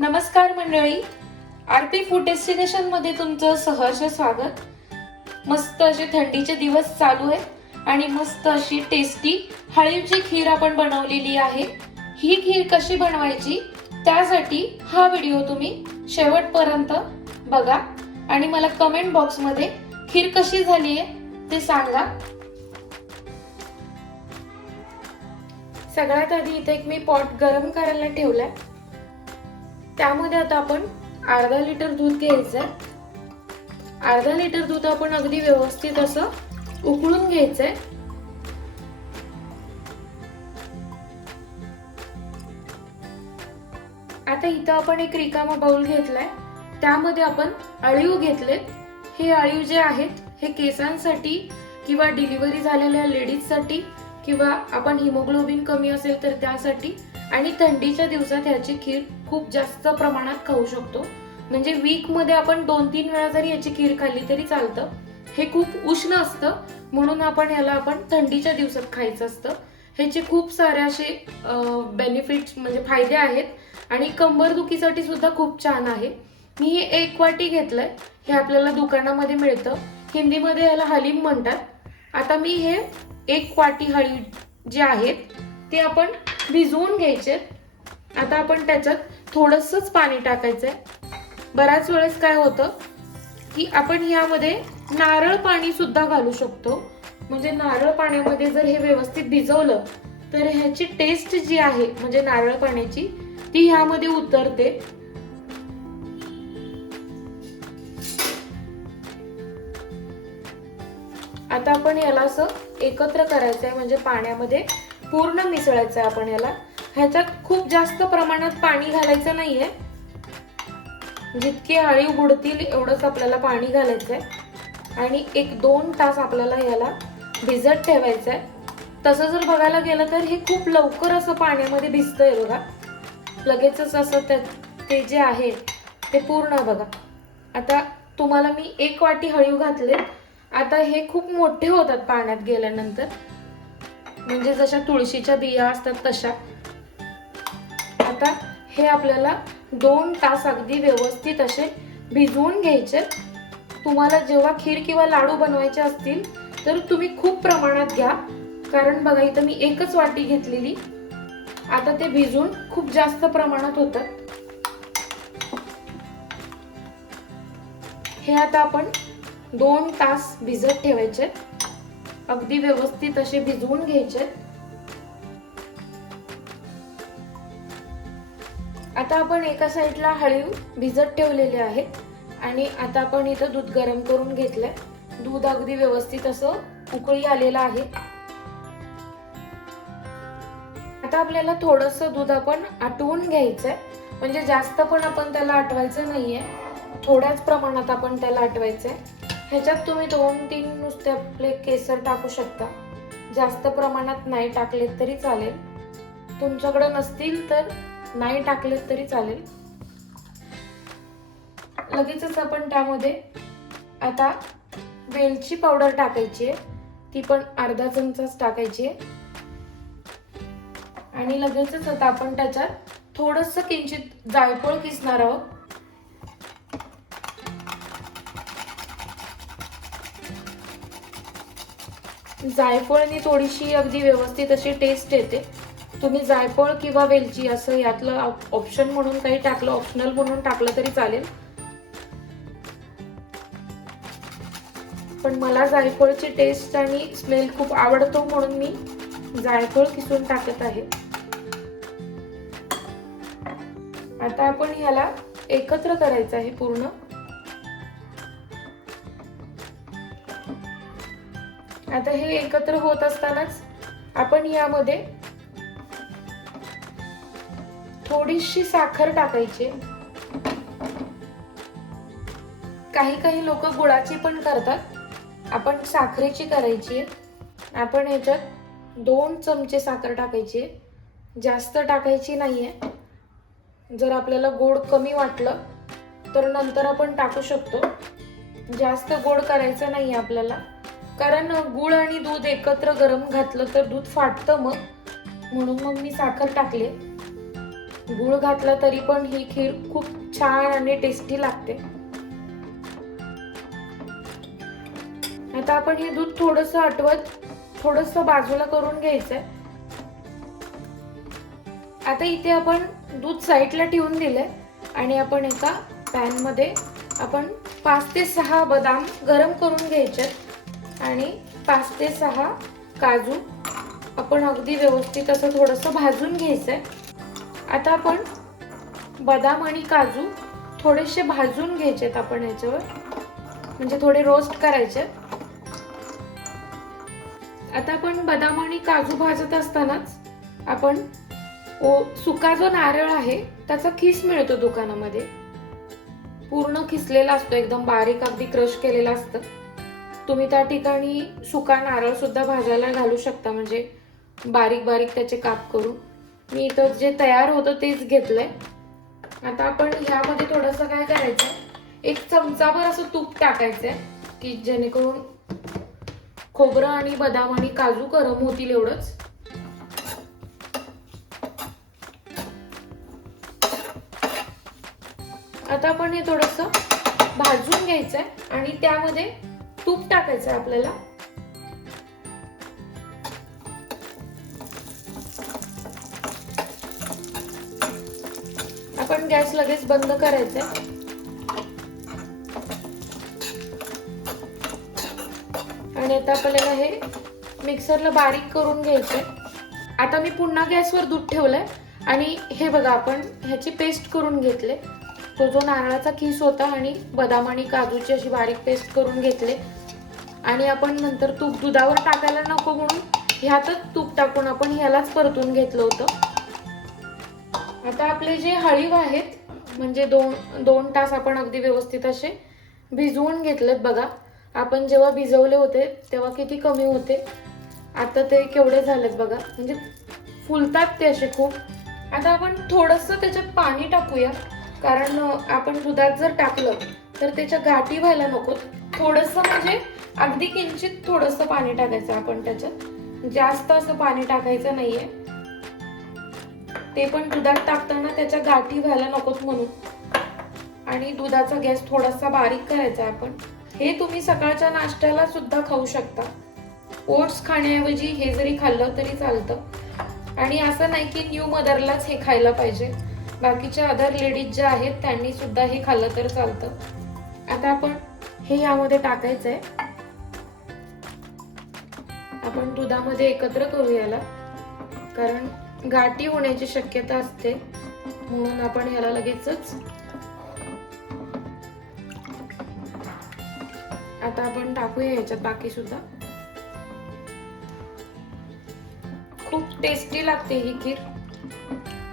नमस्कार मंडळी. आरती फूड डेस्टिनेशनमध्ये तुमचं सहर्ष स्वागत. मस्त असे थंडीचे दिवस चालू आहेत आणि मस्त अशी टेस्टी हळीवची खीर आपण बनवलेली आहे. ही खीर कशी बनवायची? त्यासाठी हा व्हिडिओ तुम्ही शेवटपर्यंत बघा. आणि मला कमेंट बॉक्समध्ये खीर कशी झाली आहे ते सांगा. सगळ्यात आधी इथे एक मी पॉट गरम करायला ठेवलाय. त्यामध्ये आता आपण अर्धा लिटर दूध घ्यायचंय. अर्धा लिटर दूध आपण अगदी व्यवस्थित असं उकळून घ्यायचंय. आता इथं आपण एक रिकामा बाउल घेतलाय. त्यामध्ये आपण अळीव घेतलेत. हे अळीव जे आहेत हे केसांसाठी किंवा डिलिव्हरी झालेल्या लेडीजसाठी किंवा आपण हिमोग्लोबिन कमी असेल तर त्यासाठी आणि थंडीच्या दिवसात ह्याची खीर खूप जास्त प्रमाणात खाऊ शकतो. म्हणजे वीकमध्ये आपण दोन तीन वेळा जरी याची खीर खाल्ली तरी चालतं. हे खूप उष्ण असतं. म्हणून आपण याला आपण थंडीच्या दिवसात खायचं असतं. ह्याचे खूप सारे असे बेनिफिट्स म्हणजे फायदे आहेत. आणि कंबरदुखीसाठी सुद्धा खूप छान आहे. मी हे एक वाटी घेतलंय. हे आपल्याला दुकानामध्ये मिळतं. हिंदीमध्ये याला हलीम म्हणतात. आता मी हे एक वाटी हळी जे आहेत ते आपण भिजवून घ्यायचे. आता आपण त्याच्यात थोडंसंच पाणी टाकायचं आहे बऱ्याच वेळेस काय होतं की आपण यामध्ये नारळ पाणी सुद्धा घालू शकतो. म्हणजे नारळ पाण्यामध्ये जर हे व्यवस्थित भिजवलं तर ह्याची टेस्ट जी आहे म्हणजे नारळ पाण्याची ती ह्यामध्ये उतरते. आता आपण याला असं एकत्र करायचं आहे म्हणजे पाण्यामध्ये पूर्ण मिसळायचं आहे आपण याला. ह्याच्यात खूप जास्त प्रमाणात पाणी घालायचं नाहीये. जितके आळी उघडतील एवढंच आपल्याला पाणी घालायचं आहे आणि एक दोन तास आपल्याला याला भिजत ठेवायचं आहे तसं जर बघायला गेलं तर हे खूप लवकर असं पाण्यामध्ये भिजतंय बघा. लगेचच असं त्या ते जे आहे ते पूर्ण बघा. आता तुम्हाला मी एक वाटी हळीव घातले. आता हे खूप मोठे होतात पाण्यात गेल्यानंतर. म्हणजे जशा तुळशीच्या बिया असतात तशा. आता हे आपल्याला दोन तास अगदी व्यवस्थित असे भिजवून घ्यायचे. तुम्हाला जेव्हा खीर किंवा लाडू बनवायचे असतील तर तुम्ही खूप प्रमाणात घ्या. कारण बघा इथं मी एकच वाटी घेतलेली. आता ते भिजून खूप जास्त प्रमाणात होतात. हे आता आपण दोन तास भिजत ठेवायचे. अगदी व्यवस्थित असे भिजवून घ्यायचे. आता आपण एका साईडला हळीव भिजत ठेवलेले आहेत आणि आता आपण इथं दूध गरम करून घेतलंय. दूध अगदी व्यवस्थित असं उकळी आलेलं आहे. आता आपल्याला थोडस दूध आपण आटवून घ्यायचंय. म्हणजे जास्त पण आपण त्याला आटवायचं नाहीये. थोड्याच प्रमाणात आपण त्याला आटवायचंय. ह्याच्यात तुम्ही दोन तीन नुसते आपले केसर टाकू शकता. जास्त प्रमाणात नाही टाकलेत तरी चालेल. तुमच्याकडे नसतील तर नाही टाकलेत तरी चालेल. लगेचच आपण त्यामध्ये आता वेलची पावडर टाकायची आहे. ती पण अर्धा चमचाच टाकायची आहे. आणि लगेचच आता आपण त्याच्यात थोडस किंचित जायफळ किसणार आहोत. जायफळनी थोडीशी अगदी व्यवस्थित अशी टेस्ट येते. तुम्ही जायफळ किंवा वेलची असं यातलं ऑप्शन म्हणून काही टाकलं ऑप्शनल म्हणून टाकलं तरी चालेल. पण मला जायफळची टेस्ट आणि स्मेल खूप आवडतो म्हणून मी जायफळ किसून टाकत आहे. आता आपण ह्याला एकत्र करायचं आहे पूर्ण. आता हे एकत्र होत असतानाच आपण यामध्ये थोडीशी साखर टाकायची. काही काही लोक गुळाची पण करतात. आपण साखरेची करायची. आपण ह्याच्यात दोन चमचे साखर टाकायची. जास्त टाकायची नाही आहे जर आपल्याला गोड कमी वाटलं तर नंतर आपण टाकू शकतो. जास्त गोड करायचं नाही आपल्याला. कारण गुळ आणि दूध एकत्र गरम घातलं तर दूध फाटतं मग. म्हणून मग मी साखर टाकले. गुळ घातला तरी पण ही खीर खूप छान आणि टेस्टी लागते. आता आपण हे दूध थोडस आटवत थोडस बाजूला करून घ्यायचंय. आता इथे आपण दूध साईडला ठेवून दिलंय आणि आपण एका पॅनमध्ये आपण पाच ते सहा बदाम गरम करून घ्यायचे आणि पाच ते सहा काजू आपण अगदी व्यवस्थित असं थोडंसं भाजून घ्यायचंय. आता आपण बदाम आणि काजू थोडेसे भाजून घ्यायचेत आपण याच्यावर. म्हणजे थोडे रोस्ट करायचे. आता आपण बदाम आणि काजू भाजत असतानाच आपण ओ सुका जो नारळ आहे त्याचा खिस मिळतो दुकानामध्ये? पूर्ण खिसलेला असतो एकदम बारीक अगदी क्रश केलेला असतं. तुम्ही त्या ठिकाणी सुका नारळ सुद्धा भाजायला घालू शकता म्हणजे बारीक बारीक त्याचे काप करून. मी इथं जे तयार होतं तेच घेतलंय. आता आपण ह्यामध्ये थोडंसं काय करायचं? एक चमचाभर असं तूप टाकायचंय की जेणेकरून खोबरं आणि बदाम आणि काजू गरम होतील एवढंच. आता आपण हे थोडस भाजून घ्यायचंय आणि त्यामध्ये तूप टाकायचंय आपल्याला. आपण गॅस लगेच बंद करायचा आणि आता आपल्याला हे मिक्सरला बारीक करून घ्यायचंय. आता मी पुन्हा गॅसवर दूध ठेवलंय. आणि हे बघा आपण ह्याची पेस्ट करून घेतले. तो जो नारळाचा खीस होता आणि बदाम आणि काजूची अशी बारीक पेस्ट करून घेतले. आणि आपण नंतर तूप दुधावर टाकायला नको म्हणून ह्यातच तूप टाकून आपण ह्यालाच परतून घेतलं होतं. आता आपले जे हळीव आहेत म्हणजे दोन दोन तास आपण अगदी व्यवस्थित असे भिजवून घेतलेत बघा. आपण जेव्हा भिजवले होते तेव्हा किती कमी होते. आता ते केवढे झालेत बघा. म्हणजे फुलतात ते असे खूप. आता आपण थोडंसं त्याच्यात पाणी टाकूया. कारण आपण दुधात जर टाकलं तर त्याच्या गाठी व्हायला नको थोडंसं म्हणजे अगदी किंचित थोडंसं पाणी टाकायचं आपण त्याच्यात. जास्त असं पाणी टाकायचं नाही आहे ते पण दुधात टाकताना त्याच्या गाठी व्हायला नकोत म्हणून. आणि दुधाचा गॅस थोडासा बारीक करायचा आपण. हे तुम्ही सकाळच्या नाश्त्याला सुद्धा खाऊ शकता. ओट्स खाण्याऐवजी हे जरी खाल्लं तरी चालतं. आणि असं नाही की न्यू मदरलाच हे खायला पाहिजे. बाकीच्या अदर लेडीज ज्या आहेत त्यांनी सुद्धा हे खाल्लं तर चालतं. आता आपण हे यामध्ये टाकायचंय. आपण दुधामध्ये एकत्र करू याला कारण गाठी होण्याची शक्यता असते. म्हणून आपण याला लगेचच आता आपण टाकूया याच्यात बाकी सुद्धा. खूप टेस्टी लागते ही खीर.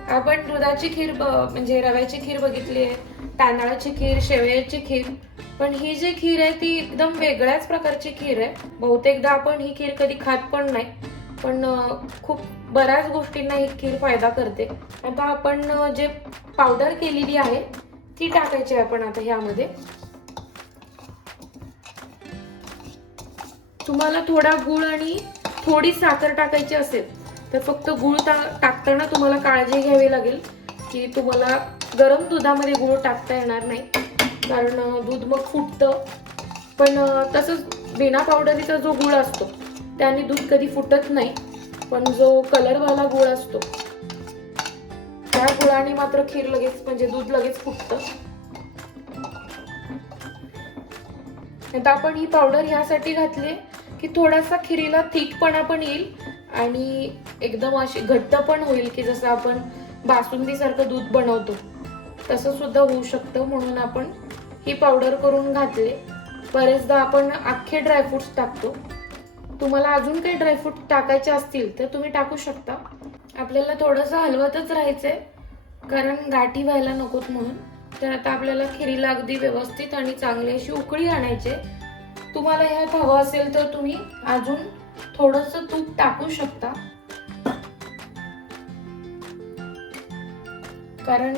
आपण दुधाची खीर म्हणजे रव्याची खीर बघितली आहे तांदळाची खीर शेवयाची खीर पण ही जी खीर आहे ती एकदम वेगळ्याच प्रकारची खीर आहे. बहुतेकदा आपण ही खीर कधी खात पण नाही. पण खूप बऱ्याच गोष्टींना ही खीर फायदा करते. आता आपण जे पावडर केलेली आहे ती टाकायची आपण आता ह्यामध्ये. तुम्हाला थोडा गुळ आणि थोडी साखर टाकायची असेल तर फक्त गुळ टाकताना तुम्हाला काळजी घ्यावी लागेल की तुम्हाला गरम दुधामध्ये गुळ टाकता येणार नाही. कारण दूध मग फुटतं. पण तसंच बिना पावडरीचा जो गुळ असतो त्याने दूध कधी फुटत नाही पण जो कलरवाला गुळ असतो त्या गुळाने मात्र खीर लगेच म्हणजे दूध लगेच फुटतं. आता आपण ही पावडर ह्यासाठी घातली की थोडासा खिरीला थिकपणा पण येईल आणि एकदम अशी घट्ट पण होईल की जसं आपण बासुंदीसारखं दूध बनवतो तसं सुद्धा होऊ शकतं म्हणून आपण ही पावडर करून घातले. बरेचदा आपण अख्खे ड्रायफ्रुट्स टाकतो. तुम्हाला अजून काही ड्रायफ्रूट टाकायचे असतील तर तुम्ही टाकू शकता. आपल्याला थोडंसं हलवतच राहायचंय कारण गाठी व्हायला नकोत म्हणून. तर आता आपल्याला खिरीला अगदी व्यवस्थित आणि चांगली अशी उकळी आणायचे तुम्हाला ह्यात हवं असेल तर तुम्ही अजून थोडस तूप टाकू शकता. कारण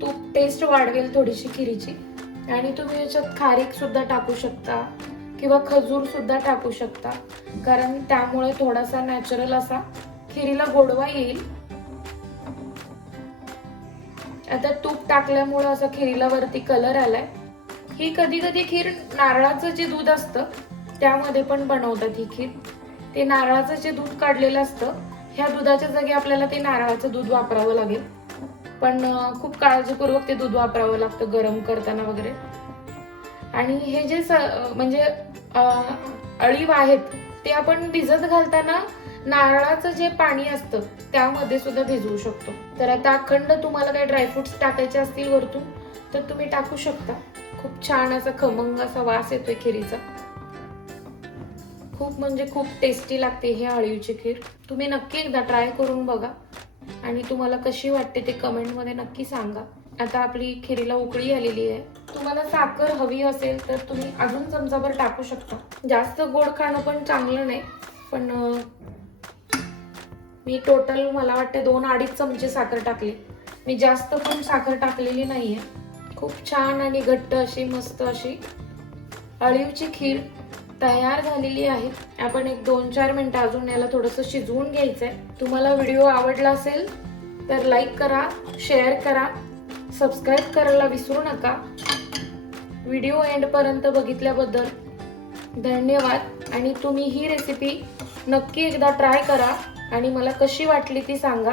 तूप टेस्ट वाढवेल थोडीशी खिरीची. आणि तुम्ही याच्यात खारीक सुद्धा टाकू शकता. किंवा खजूर सुद्धा टाकू शकता. कारण त्यामुळे थोडासा नॅचरल असा खिरीला गोडवा येईल. आता तूप टाकल्यामुळं असं खिरीला वरती कलर आलाय. ही कधी कधी खीर नारळाचं जे दूध असतं त्यामध्ये पण बनवतात ही खीर. ते नारळाचं जे दूध काढलेलं असतं ह्या दुधाच्या जागी आपल्याला ते नारळाचं दूध वापरावं लागेल. पण खूप काळजीपूर्वक ते दूध वापरावं लागतं गरम करताना वगैरे. आणि हे जे स म्हणजे अळीव आहेत ते आपण भिजत घालताना नारळाचं जे पाणी असतं त्यामध्ये सुद्धा भिजवू शकतो. तर आता अखंड तुम्हाला काही ड्रायफ्रुट्स टाकायचे असतील वरतून तर तुम्ही टाकू शकता. खूप छान असा खमंग असा वास येतोय खिरीचा. खूप म्हणजे खूप टेस्टी लागते ही अळीवची खीर. तुम्ही नक्की एकदा ट्राय करून बघा. आणि तुम्हाला कशी वाटते ते कमेंटमध्ये नक्की सांगा. आता आपली खिरीला उकळी आलेली आहे. तुम्हाला साखर हवी असेल तर तुम्ही अजून चमचाभर टाकू शकता. जास्त गोड खाणं पण चांगलं नाही पण मी टोटल मला वाटते दोन अडीच चमचे साखर टाकली. मी जास्त पण साखर टाकलेली नाही आहे खूप छान आणि घट्ट अशी मस्त अशी अळीवची खीर तयार झालेली आहे. आपण एक दोन चार मिनटं अजून याला थोडंसं शिजवून घ्यायचं आहे तुम्हाला व्हिडिओ आवडला असेल तर लाईक करा शेअर करा. सबस्क्राईब करायला विसरू नका. व्हिडिओ एंडपर्यंत बघितल्याबद्दल धन्यवाद. आणि तुम्ही ही रेसिपी नक्की एकदा ट्राय करा. आणि मला कशी वाटली ती सांगा.